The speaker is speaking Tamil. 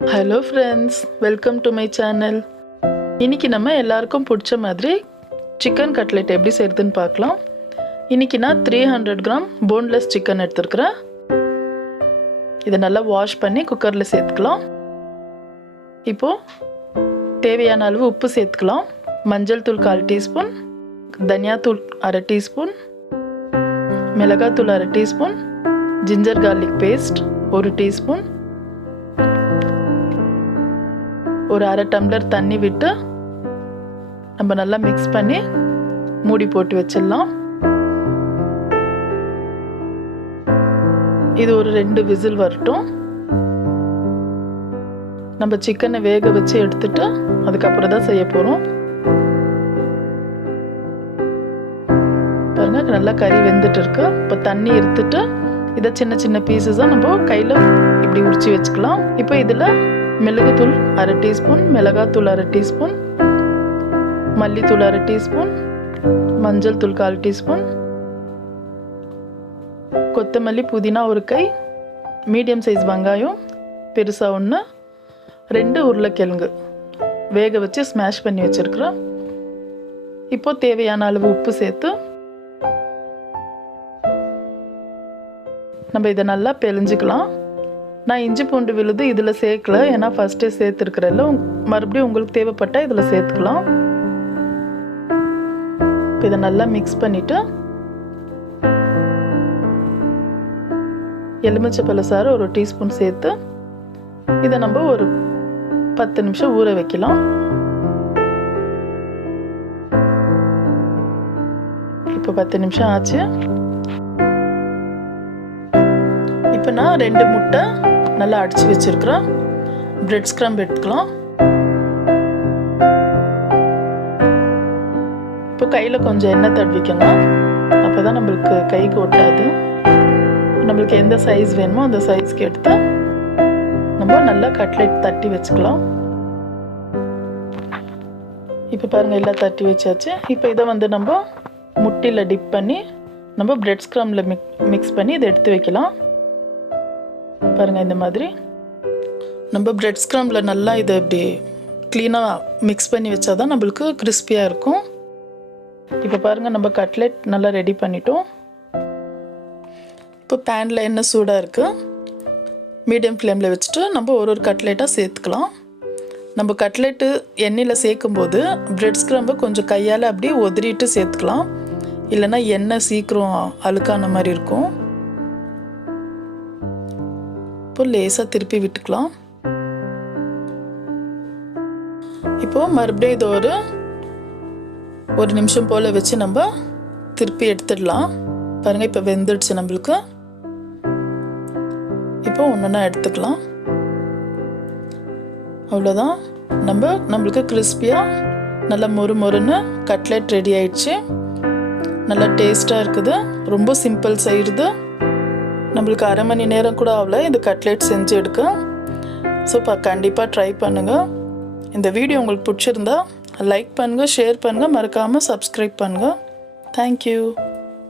Hello friends, welcome to my channel. இன்றைக்கி நம்ம எல்லாருக்கும் பிடிச்ச மாதிரி சிக்கன் கட்லெட் எப்படி செய்கிறதுன்னு பார்க்கலாம். இன்றைக்கி நான் 300 கிராம் போன்லெஸ் சிக்கன் எடுத்துருக்குறேன். இதை நல்லா வாஷ் பண்ணி குக்கரில் சேர்த்துக்கலாம். இப்போது தேவையான அளவு உப்பு சேர்த்துக்கலாம். மஞ்சள் தூள் 1/4 டீஸ்பூன், தனியாத்தூள் 1/2 டீஸ்பூன், மிளகாத்தூள் 1/2 teaspoon, ginger garlic paste 1 teaspoon, ஒரு 1/2 டம்ளர் தண்ணி விட்டு நம்ம நல்லா மிக்ஸ் பண்ணி மூடி போட்டு வச்சிடலாம். இது ஒரு 2 விசில் வரட்டும். நம்ம சிக்கனை வேக வச்சு எடுத்துட்டு அதுக்கப்புறம் தான் செய்ய போகிறோம். பாருங்க, நல்லா கறி வெந்துட்டு இருக்கு. இப்போ தண்ணி எடுத்துட்டு இதை சின்ன சின்ன பீஸஸாக நம்ம கையில் இப்படி உரிச்சு வச்சுக்கலாம். இப்போ இதில் மிளகுத்தூள் 1/2 டீஸ்பூன், மிளகாத்தூள் 1/2 டீஸ்பூன், மல்லித்தூள் 1/2 டீஸ்பூன், மஞ்சள் தூள் 1/4 டீஸ்பூன், கொத்தமல்லி புதினா 1 கை, மீடியம் சைஸ் வெங்காயம் பெருசாக 1, 2 உருளைக்கிழங்கு வேக வச்சு ஸ்மாஷ் பண்ணி வச்சுருக்குறோம். இப்போ தேவையான அளவு உப்பு சேர்த்து நம்ம இதை நல்லா பிழிஞ்சிக்கலாம். நான் இஞ்சி பூண்டு விழுது இதில் சேர்க்கல, ஏன்னா ஃபஸ்ட்டே சேர்த்துருக்குறல்ல. மறுபடியும் உங்களுக்கு தேவைப்பட்டால் இதில் சேர்த்துக்கலாம். இதை நல்லா மிக்ஸ் பண்ணிவிட்டு எலுமிச்சை சாறு 1 டீஸ்பூன் சேர்த்து இதை நம்ம ஒரு 10 நிமிஷம் ஊற வைக்கலாம். இப்போ 10 நிமிஷம் ஆச்சு. இப்போ நான் 2 முட்டை நல்லா அடித்து வச்சுருக்கிறேன். பிரெட் ஸ்க்ரம்ப் எடுத்துக்கலாம். இப்போ கையில் கொஞ்சம் எண்ணெய் தடவிக்கங்க, அப்போ தான் நம்மளுக்கு கைக்கு ஒட்டாது. நம்மளுக்கு எந்த சைஸ் வேணுமோ அந்த சைஸ்க்கு எடுத்து நம்ம நல்லா கட்லெட் தட்டி வச்சுக்கலாம். இப்போ பாருங்கள், எல்லாம் தட்டி வச்சாச்சு. இப்போ இதை நம்ம முட்டையில் டிப் பண்ணி நம்ம பிரெட் ஸ்க்ரம்பில் மிக்ஸ் பண்ணி இதை எடுத்து வைக்கலாம். பாருங்கள், இந்த மாதிரி நம்ம பிரெட் ஸ்க்ரம்பில் நல்லா இதை இப்படி க்ளீனாக மிக்ஸ் பண்ணி வச்சா தான் நம்மளுக்கு கிறிஸ்பியாக இருக்கும். இப்போ பாருங்கள், நம்ம கட்லெட் நல்லா ரெடி பண்ணிட்டோம். இப்போ பேனில் எண்ணெய் சூடாக இருக்குது. மீடியம் ஃப்ளேமில் வச்சுட்டு நம்ம ஒரு கட்லெட்டாக சேர்த்துக்கலாம். நம்ம கட்லெட்டு எண்ணெயில் சேர்க்கும்போது பிரெட் ஸ்க்ரம்பை கொஞ்சம் கையால் அப்படியே உதறிட்டு சேர்த்துக்கலாம், இல்லைன்னா எண்ணெய் சீக்கிரம் அழுக்கான மாதிரி இருக்கும். இப்போ லேசாக திருப்பி விட்டுக்கலாம். இப்போ மறுபடியும் இது ஒரு நிமிஷம் போல் வச்சு நம்ம திருப்பி எடுத்துடலாம். பாருங்கள், இப்போ வெந்துடுச்சு நம்மளுக்கு. இப்போ ஒன்றா எடுத்துக்கலாம். அவ்வளோதான், நம்மளுக்கு கிறிஸ்பியாக நல்லா மொறுன்னு கட்லெட் ரெடி ஆயிடுச்சு. நல்லா டேஸ்ட்டாக இருக்குது. ரொம்ப சிம்பிள் செய்கிறது. நம்மளுக்கு 1/2 மணி நேரம் கூட ஆகல இந்த கட்லெட் செஞ்சு எடுக்க. ஸோ கண்டிப்பாக ட்ரை பண்ணுங்கள். இந்த வீடியோ உங்களுக்கு பிடிச்சிருந்தா லைக் பண்ணுங்கள், ஷேர் பண்ணுங்கள், மறக்காமல் சப்ஸ்கிரைப் பண்ணுங்கள். தேங்க்யூ.